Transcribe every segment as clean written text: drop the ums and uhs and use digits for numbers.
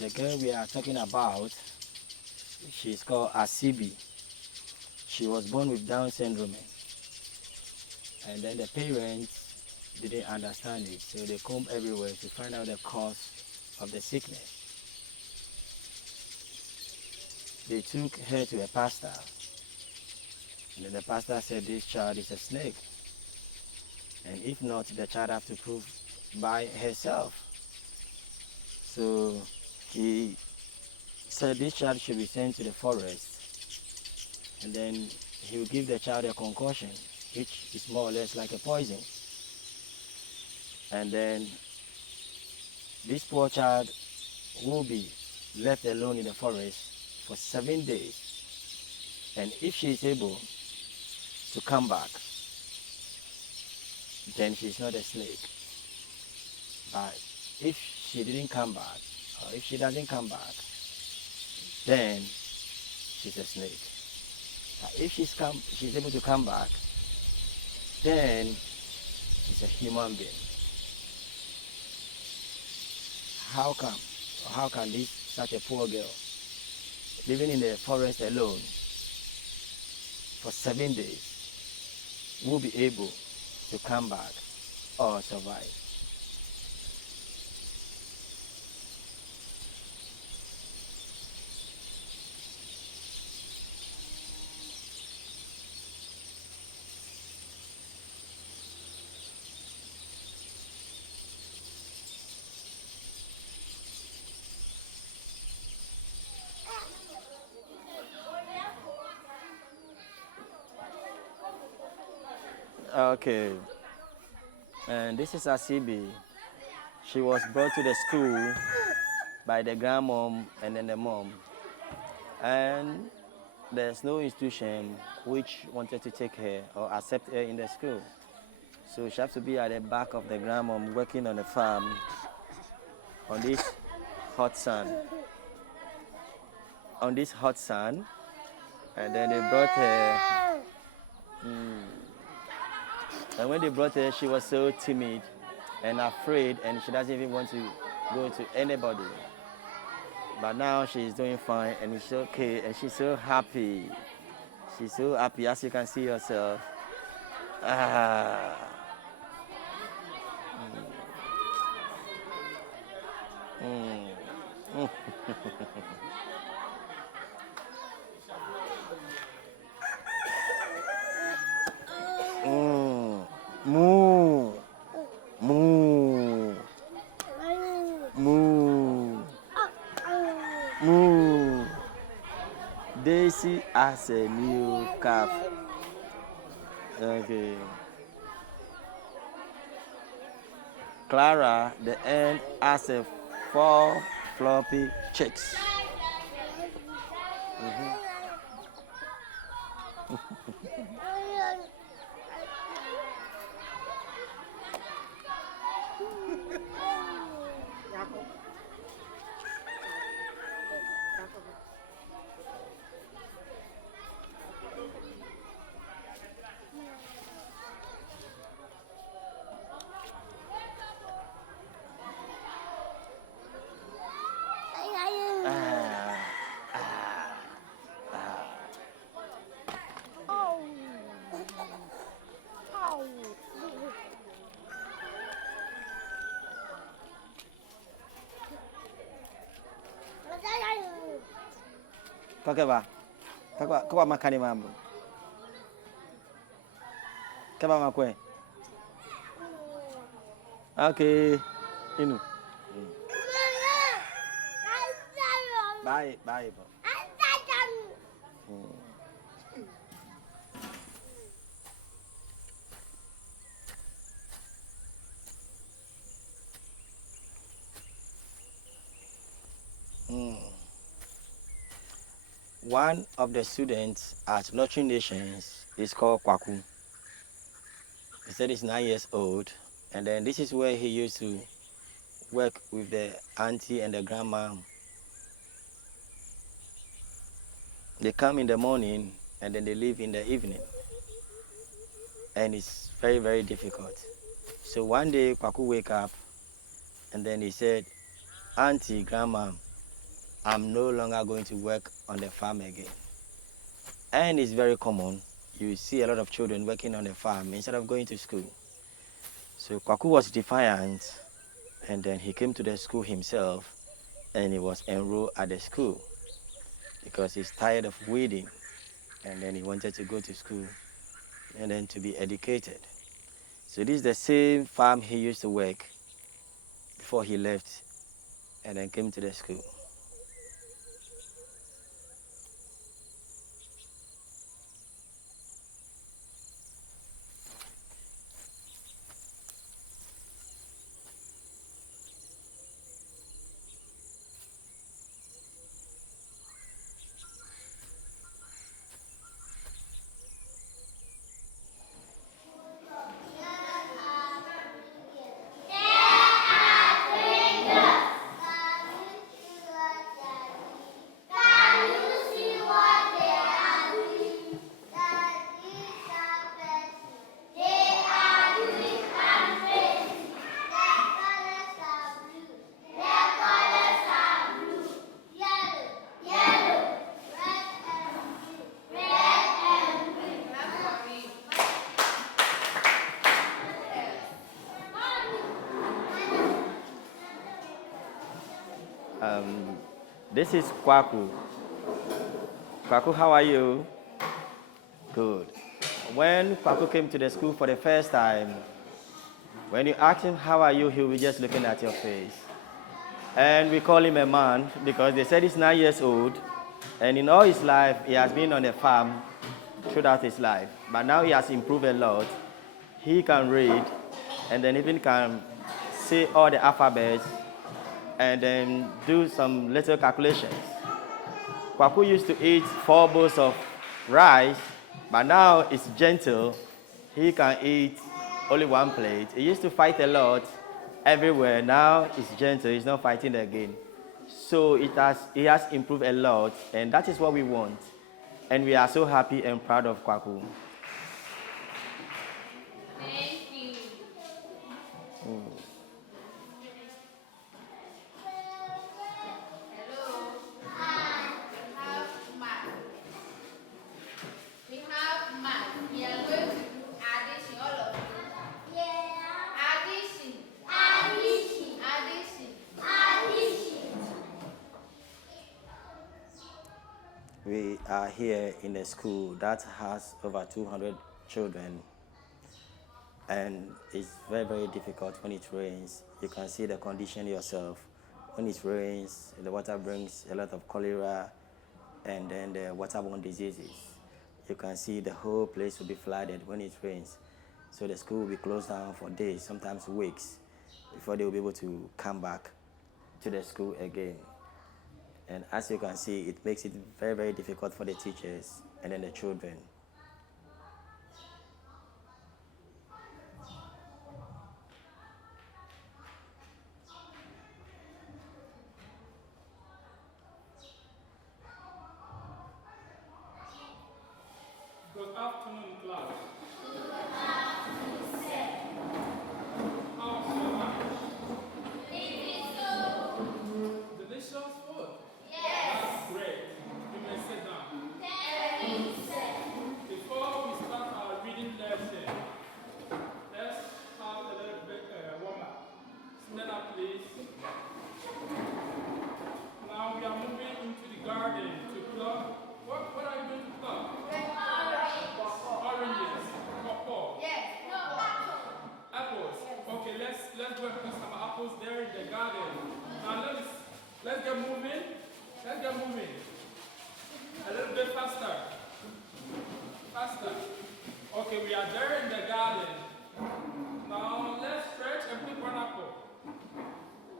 the girl we are talking about, she's called Asibi. She was born with Down syndrome, and then the parents didn't understand it, so they combed everywhere to find out the cause of the sickness. They took her to a pastor, and then the pastor said this child is a snake, and if not, the child have to prove by herself. So he said this child should be sent to the forest, and then he will give the child a concoction, which is more or less like a poison. And then this poor child will be left alone in the forest for 7 days. And if she is able to come back, then she's not a snake. But if she didn't come back, or if she doesn't come back, then she's a snake. But if she's able to come back, then she's a human being. How come? How can this such a poor girl living in the forest alone for 7 days will be able to come back or survive? Okay, and this is Asibi. She was brought to the school by the grandmom and then the mom. And there's no institution which wanted to take her or accept her in the school. So she has to be at the back of the grandmom working on the farm on this hot sun. On this hot sun. And then they brought her. And when they brought her, she was so timid and afraid, and she doesn't even want to go to anybody. But now she's doing fine, and it's okay, and she's so happy. She's so happy, as you can see yourself. Ah. Moo. Moo. Moo. Moo. Daisy has a new calf. Okay. Clara, the end, has a 4 floppy chicks. Kakeba, kakeba makani mambo. Keba makwe. Okay, inu. Bye, bye. One of the students at Nurturing Nations is called Kwaku. He said he's 9 years old, and then this is where he used to work with the auntie and the grandma. They come in the morning and then they leave in the evening. And it's very, very difficult. So one day Kwaku wake up and then he said, Auntie, grandma, I'm no longer going to work on the farm again. And it's very common. You see a lot of children working on the farm instead of going to school. So Kwaku was defiant, and then he came to the school himself, and he was enrolled at the school because he's tired of waiting, and then he wanted to go to school and then to be educated. So this is the same farm he used to work before he left and then came to the school. This is Kwaku. Kwaku, how are you? Good. When Kwaku came to the school for the first time, when you ask him, how are you, he'll be just looking at your face. And we call him a man because they said he's 9 years old, and in all his life, he has been on the farm throughout his life. But now he has improved a lot. He can read, and then even can say all the alphabets, and then do some little calculations. Kwaku used to eat 4 bowls of rice, but now it's gentle. He can eat only 1 plate. He used to fight a lot everywhere. Now it's gentle. He's not fighting again. So he has improved a lot, and that is what we want. And we are so happy and proud of Kwaku. Thank you. Hello. We have math. We are going to do addition, all of you. Yeah. Addition. Addition. Addition. Addition. We are here in a school that has over 200 children, and it's very, very difficult when it rains. You can see the condition yourself. When it rains, the water brings a lot of cholera and then the waterborne diseases. You can see the whole place will be flooded when it rains. So the school will be closed down for days, sometimes weeks, before they will be able to come back to the school again. And as you can see, it makes it very, very difficult for the teachers and then the children. Good afternoon, class. How's your lunch? Delicious food? Yes. That's great. You may sit down. Before we start our reading lesson, let's have a little bit warm up. Stand up, please. Now we are moving into the garden to pluck. What are you going to pluck? Oranges. Pawpaw. Yes. No. Apples. Okay, let's go and put some apples there in the garden. Now let's get moving. Let's get moving. A little bit faster. Faster. Okay, we are there in the garden. Now let's stretch and pick 1 apple.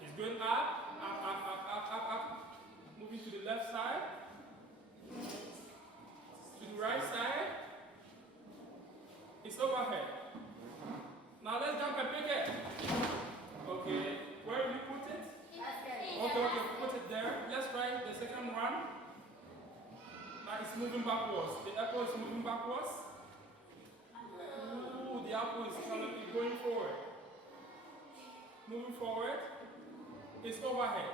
It's going up, up, up, up, up, up, up. Moving to the left side. To the right side. It's overhead. Now let's jump and pick it. Okay, where will you put it? Okay, put it there. Let's try the second one. Now it's moving backwards. The apple is moving backwards. Ooh, the apple is going forward. Moving forward. It's overhead.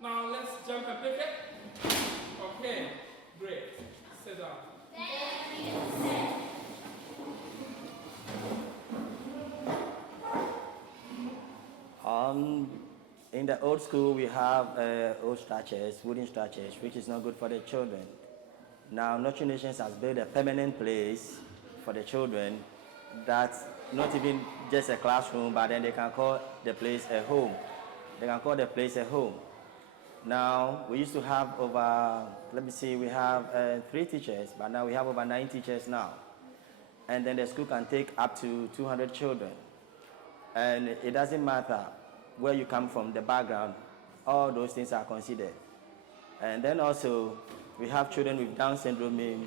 Now the old school, we have old structures, wooden structures, which is not good for the children. Now, Nurture Nations has built a permanent place for the children that's not even just a classroom, but then they can call the place a home. They can call the place a home. Now, we used to have over, we have 3 teachers, but now we have over 9 teachers now. And then the school can take up to 200 children. And it doesn't matter where you come from, the background, all those things are considered. And then also, we have children with Down syndrome,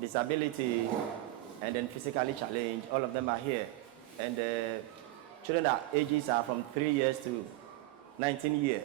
disability, and then physically challenged. All of them are here. And the children ages are from 3 years to 19 years.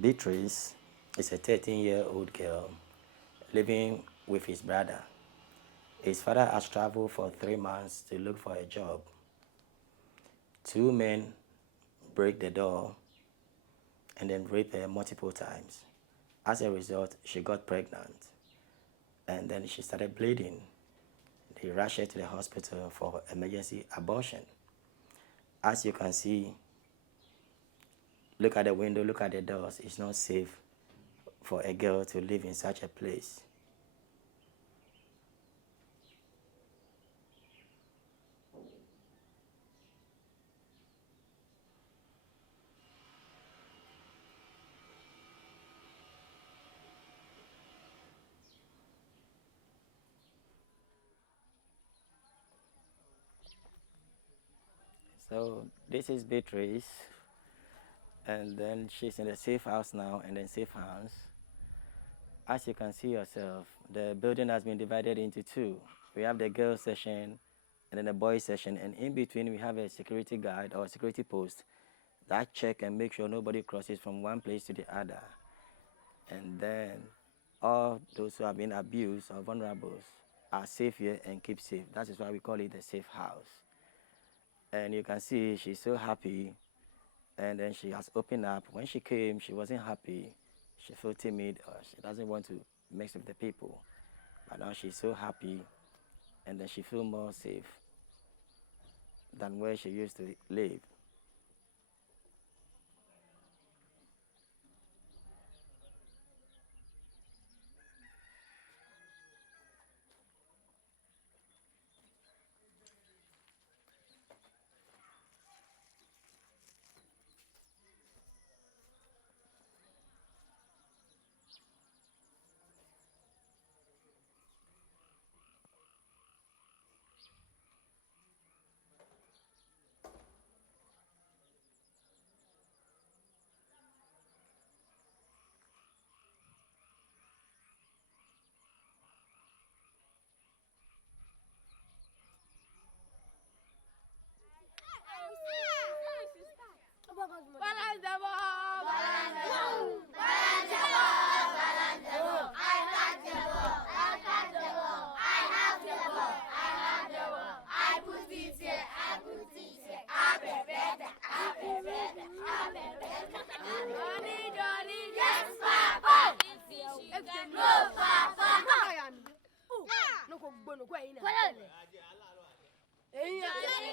Beatrice is a 13-year-old girl living with his brother. His father has traveled for 3 months to look for a job. 2 men break the door and then rape her multiple times. As a result, she got pregnant, and then she started bleeding. They rushed her to the hospital for emergency abortion. As you can see, look at the window, look at the doors. It's not safe for a girl to live in such a place. So this is Beatrice, and then she's in the safe house now, and then safe hands. As you can see yourself, the building has been divided into 2. We have the girls section and then the boys section, and in between we have a security guard or security post that check and make sure nobody crosses from one place to the other. And then all those who have been abused or vulnerables are safe here and keep safe. That is why we call it the safe house. And you can see she's so happy, and then she has opened up. When she came, she wasn't happy. She felt timid, or she doesn't want to mix with the people. But now she's so happy, and then she feels more safe than where she used to live.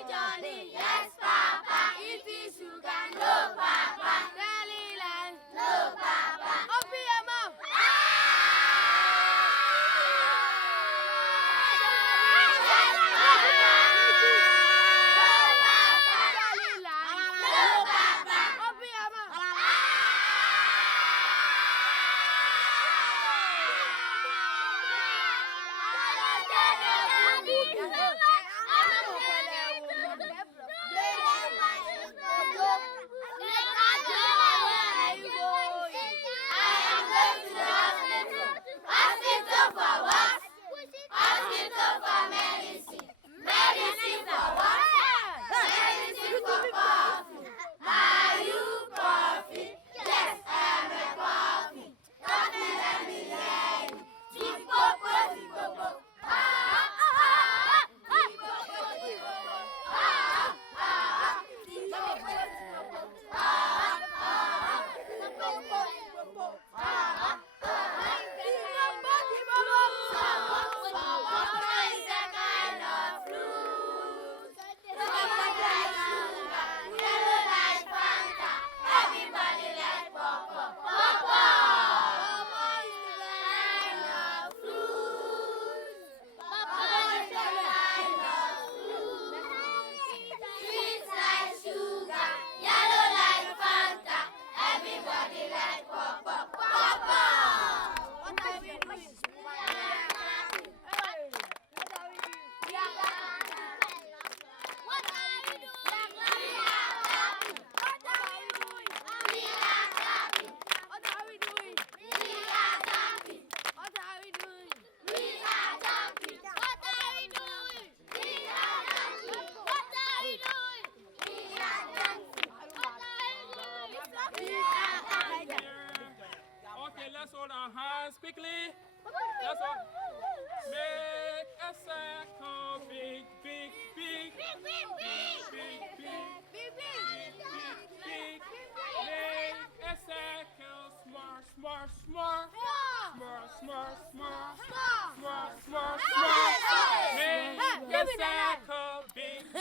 Johnny, yes, Papa. Eating sugar, no, Papa. Belly land, no, Papa. Open your mouth.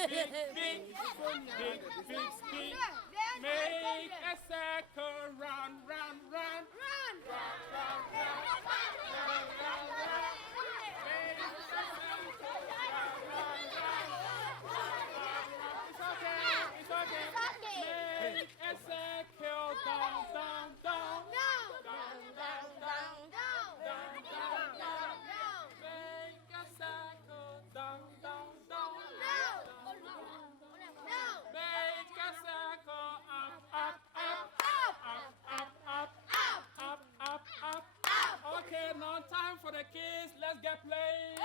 Make a circle, run, run, run. It's okay. Make a circle, down, down, down. Make a circle, down, down, down. Make a circle, up, up, up. Okay, now time for the kids. Let's get playing.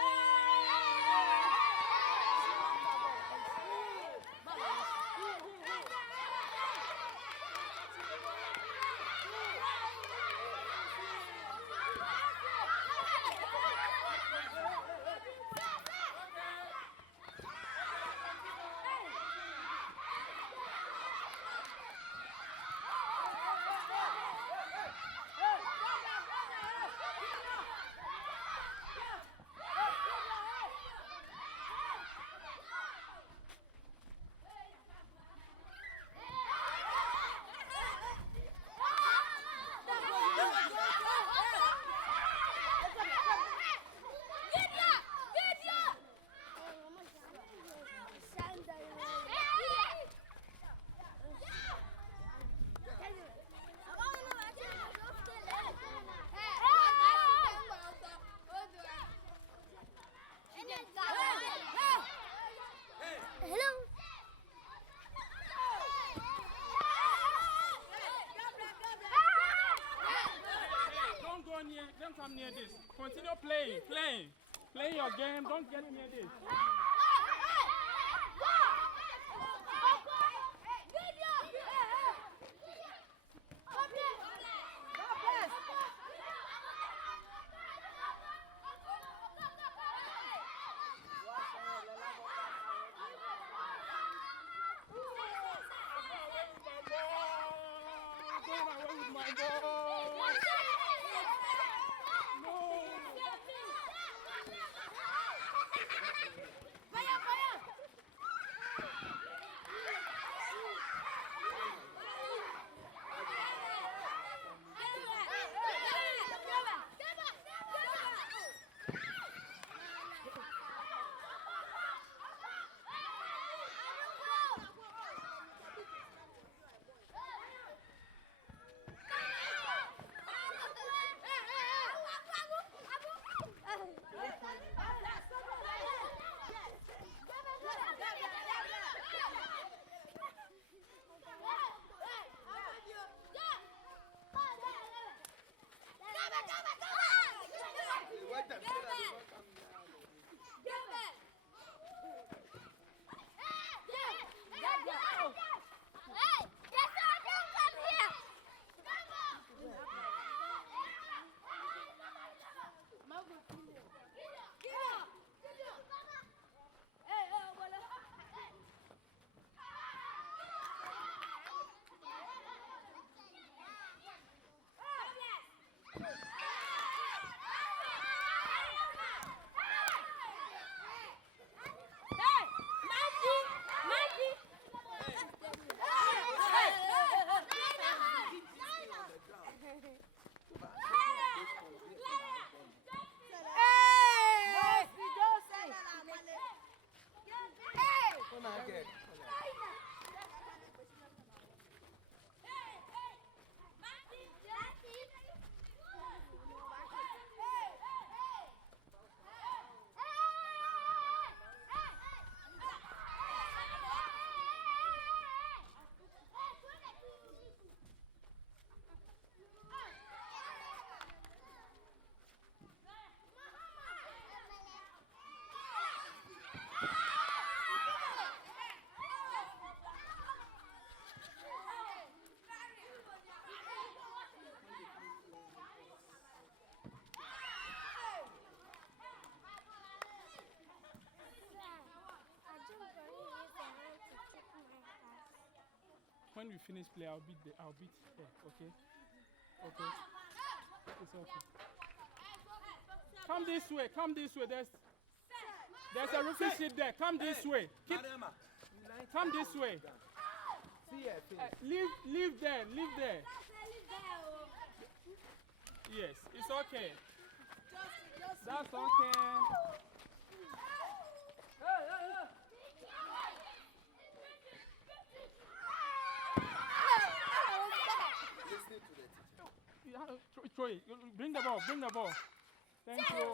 Don't come near this. Continue playing your game. Don't get near this. When we finish play, I'll beat there, okay? Okay. It's okay. Come this way. There's a roofing seat there. Come this way. Come this way. Leave there. Yes, it's okay. That's okay. Listening to the teacher. You have to throw it. Bring the ball. Thank you.